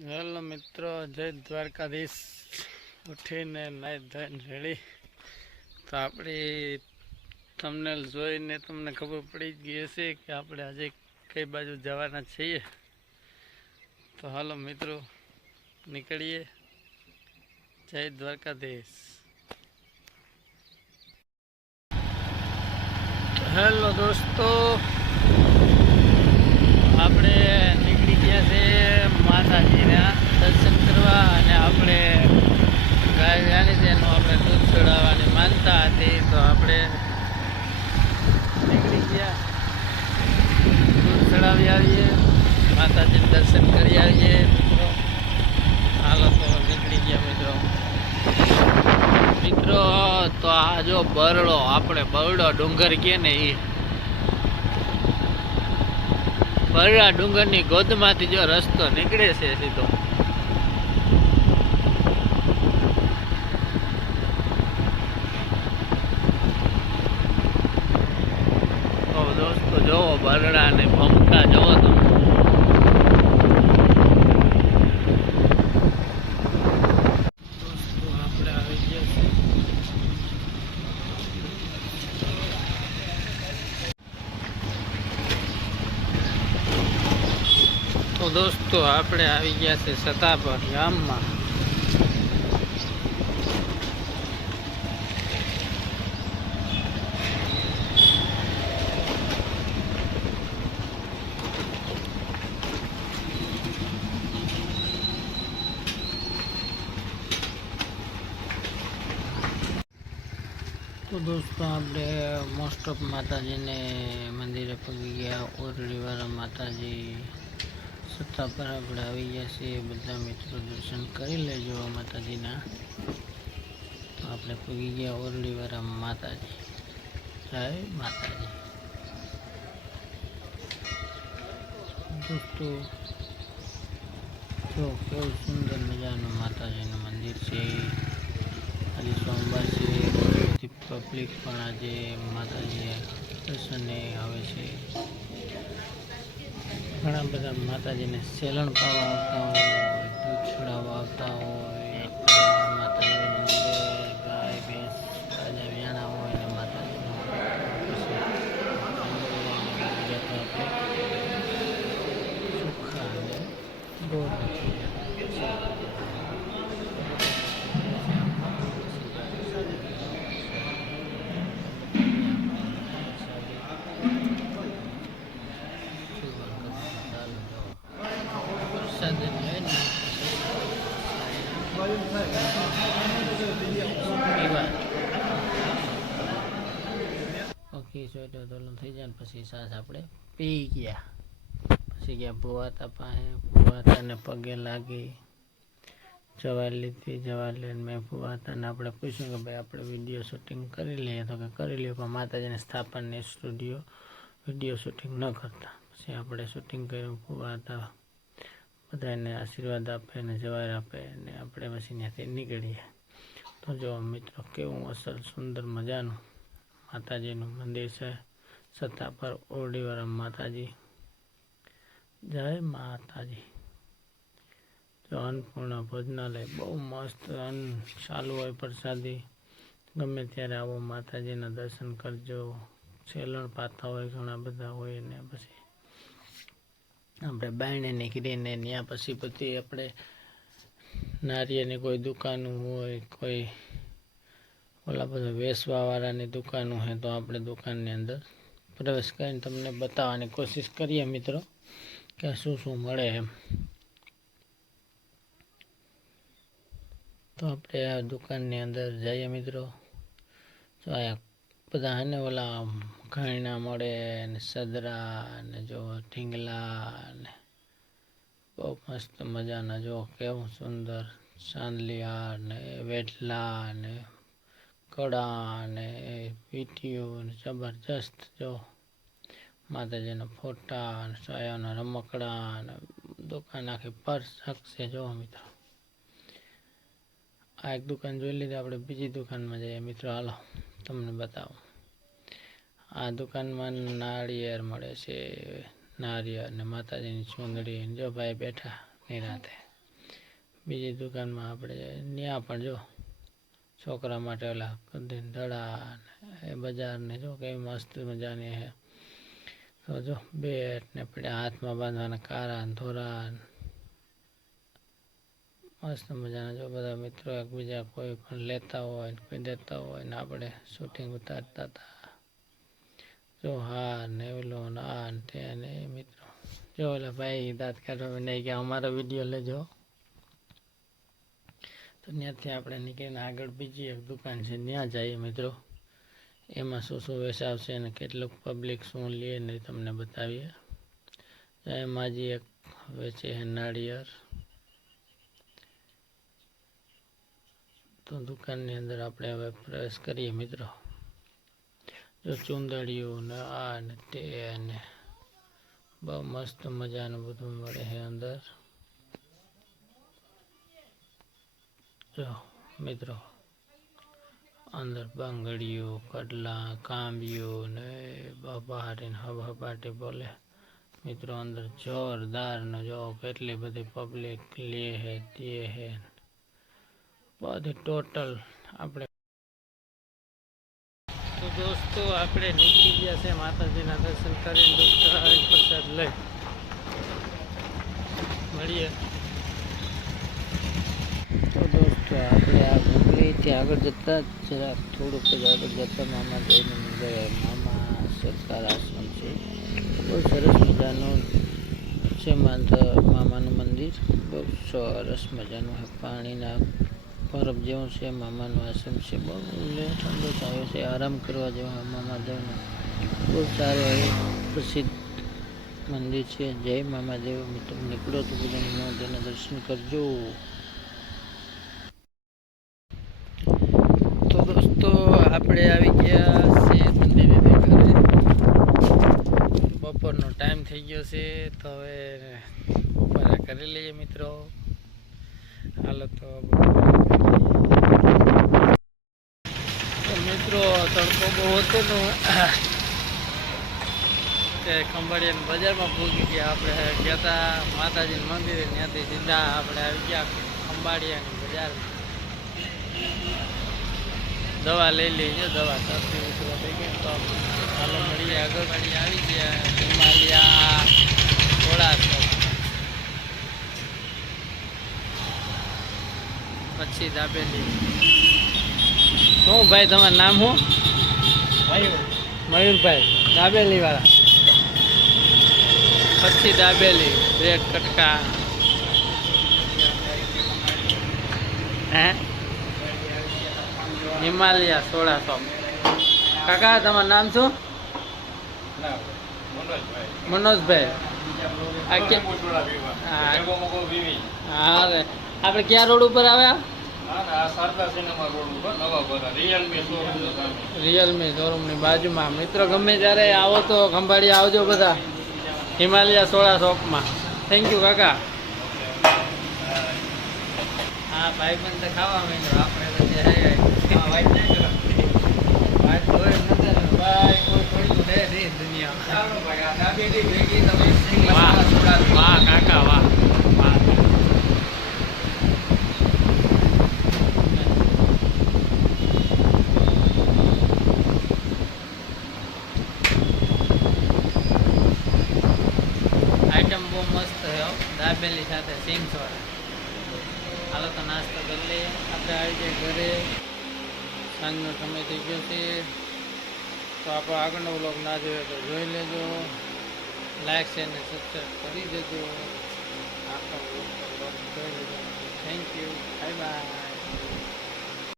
Hello મિત્રો, જય દ્વારકાધીશ. ઉઠીને નાઈ ધોઈને રેડી. તો આપણી તમને જોઈને તમને ખબર પડી જ ગઈ હશે કે આપણે આજે કઈ બાજુ જવાના છીએ. તો હાલો મિત્રો, નીકળીએ. જય દ્વારકાધીશ. હેલો દોસ્તો, આપણે નીકળી ગયા છે માતાજીના દર્શન કરવા અને આપણે ગાય જાણી એનું આપણે દૂધ ચડાવવાની માનતા હતી, તો આપણે નીકળી ગયા. દૂધ ચડાવી આવીએ, માતાજીને દર્શન કરી આવીએ, મિત્રો. હાલો તો નીકળી ગયા, મિત્રો. મિત્રો, તો આ જો બરડો, આપણે બરડો ડુંગર કે ને એ બરડા ડુંગરની ગોદમાંથી જો રસ્તો નીકળે છે સીધો. દોસ્તો, જોવો ભરડા ને ભમતા જોવો તમે દોસ્તો આપણે આવી ગયા છે તો દોસ્તો, આપણે આવી ગયા છે સતાપર ગામમાં. તો દોસ્તો, આપણે મોસ્ટ ઓફ માતાજીને મંદિરે પગી ગયા ઓરડીવાળા માતાજી. પર આપણે આવી ગયા છીએ બધા મિત્રો દર્શન કરી લેજો માતાજીના. તો આપણે પૂગી ગયા ઓરડીવાળા માતાજી. જય માતાજી. દોસ્તો, જો કેવું સુંદર મજાનું માતાજીનું મંદિર છે. આજે સોમવાર છે. પબ્લિક પણ આજે માતાજી દર્શને આવે છે. ઘણા બધા માતાજીને સેલણ પાવા આવતા હોય દૂધ ચડાવવા આવતા હોય માતાજીના મંદિરે ગાય ભેંસ તાજા વ્યાણા હોય ને માતાજીનું પછી ચોખ્ખા અને ગોળ વરસાદ જ હોય ને પીવા ઓકે તો તોલું થઈ જાય પછી સાસ આપણે પી ગયા. પછી ગયા ભુવાતા પાસે, ભુવાતાને પગે લાગી. જવા લીધી જવા લઈને મેં ભુવાતાને આપણે પૂછ્યું કે ભાઈ આપણે વીડિયો શૂટિંગ કરી લઈએ તો કે કરી લઈએ, પણ માતાજીને સ્થાપનને સ્ટુડિયો વીડિયો શૂટિંગ ન કરતા. પછી આપણે શૂટિંગ કર્યું, ભુવાતા બધાને આશીર્વાદ આપે ને જવાર આપે ને આપણે પછી ત્યાંથી નીકળીએ. તો જો મિત્રો, કેવું અસલ સુંદર મજાનું માતાજીનું મંદિર છે. સત્તા પર ઓરડીવરમ માતાજી. જય માતાજી. જો અન્નપૂર્ણા ભોજનાલય બહુ મસ્ત અન્ન ચાલુ હોય પ્રસાદી, ગમે ત્યારે આવો માતાજીના દર્શન કરજો. છેલણ પાથા હોય, ઘણા બધા હોય ને પછી આપણે બાયણે નીકળીને ત્યાં પછી પછી આપણે નારિયેની કોઈ દુકાન હોય, કોઈ ઓલા બધા વેસવાવાળાની દુકાનો હોય તો આપણે દુકાનની અંદર પ્રવેશ કરીને તમને બતાવવાની કોશિશ કરીએ મિત્રો કે શું શું મળે એમ. તો આપણે આ દુકાનની અંદર જઈએ મિત્રો. તો આ બધા હે ને ઓલા ઘાયણા મળે ને સદરા ને જો ઢીંગલા ને બહુ મસ્ત મજાના જો કેવું સુંદર ચાંદલિયા ને વેટલા ને કડા ને પીટીઓ ને જબરજસ્ત જો માતાજીના ફોટા ને સાયાના રમકડા અને દુકાન આખી પર શકશે જો મિત્રો. આ એક દુકાન જોઈ લીધી, આપણે બીજી દુકાનમાં જઈએ. મિત્રો, હાલો, તમને બતાવું. આ દુકાનમાં નાળિયેર મળે છે, નારિયેળ ને માતાજીની ચૂંદડી જો ભાઈ બેઠા નિરાતે. બીજી દુકાનમાં આપણે ત્યાં પણ જો છોકરા માટે ઓલા કદીન દડા ને એ બજારને જો કેવી મસ્ત મજાની છે તો જો બેટ ને પડ્યા હાથમાં બાંધવાના કારા ને ધોરા ને મસ્ત મજાના. જો બધા મિત્રો એકબીજા કોઈ પણ લેતા હોય ને કોઈ દેતા હોય ને આપણે શૂટિંગ ઉતારતા હતા. જો હા ને ઓલો ને આ ને તે ને એ મિત્રો. જો ઓલા ભાઈ દાંત કાઢવા નહીં કે અમારો વીડિયો લેજો. તો ત્યાંથી આપણે નીકળીને આગળ બીજી એક દુકાન છે ત્યાં જઈએ મિત્રો. એમાં શું શું વેચાવશે અને કેટલું પબ્લિક શું લે ને તમને બતાવીએ. એમાં જે એક, વેચે છે નાળિયેર. તો દુકાનની અંદર આપણે હવે પ્રવેશ કરીએ મિત્રો. જો ચુંદડીયું ને આ ને તે ને બહુ મસ્ત મજાનું બધું મળે છે અંદર. જો, મિત્રો, અંદર બંગડીઓ, કડલા, કાંબીઓ ને બહારીને હબાટી બોલે. મિત્રો, અંદર જોરદાર ન જો કેટલી બધી પબ્લિક લે હે તે હે બધી ટોટલ આપણે તો દોસ્તો, આપણે નીકળી ગયા છે માતાજીના દર્શન કરીને પ્રસાદ લઈ. મળીએ. દોસ્તો આપણે આ ગુગલીથી આગળ જતા જરાક થોડુંક જ આગળ જતા મામા જઈને ગયા મામા સરકાર આશ્રમ છે. બહુ સરસ મજાનું છે માતા મામાનું મંદિર. બહુ સરસ મજાનું છે પાણીના પરબ જેવું છે મામાનું આશ્રમ છે. બહુ ઠંડો છાયો છે. આરામ કરવા જેવા મામા દેવનું. બહુ સારું એવું પ્રસિદ્ધ મંદિર છે. જય મામાદેવ મિત્રો નીકળો તો બધા મામાદેવના દર્શન કરજો તો દોસ્તો આપણે આવી ગયા છે મંદિરે બપોરનો ટાઈમ થઈ ગયો છે, તો હવે બપોરે કરી લઈએ મિત્રો. હાલો તો મિત્રો, તડકો બહુ હતો તે ખંભાળિયાની બજારમાં ભૂગી ગયા. આપણે ગયા હતા માતાજીનું મંદિરે, ત્યાંથી સીધા આપણે આવી ગયા ખંભાળિયાની બજાર દવા લઈ લેજો દવા શરદી ઉતરો થઈ ગઈ તો ચાલો મળીએ આગળ. ગાડી આવી ગયા. હિમાલયા થોડા પછી દાબેલી. શું ભાઈ તમારું નામ શું? મયુરભાઈ દાબેલી વાળા પછી દાબેલી બ્રેડ કટકા. હે? હિમાલયા સોડા સો કાકા તમારું નામ શું? મનોજભાઈ. હા. હા રે આપણે ક્યાં રોડ ઉપર આવ્યા રિયલમી શોરૂમની બાજુમાં. મિત્રો ગમે ત્યારે આવો તો ખંભાળી આવજો બધા. હિમાલયા સોળા શોપમાં થેન્ક યુ કાકા. હા ભાઈ પણ ખાવા માંડ્યો. આપણે આઈટમ બહુ મસ્ત થયો દાબેલી સાથે સિંગ સોડા. હાલો તો નાસ્તો કરી લઈએ. આપણે આવી જાય ઘરે. સાંજનો સમય થઈ ગયો છે. તો આપણો આગળનો બ્લોગ ના જોયો તો જોઈ લેજો. લાઈક શેર અને સબસ્ક્રાઈબ કરી દેજો.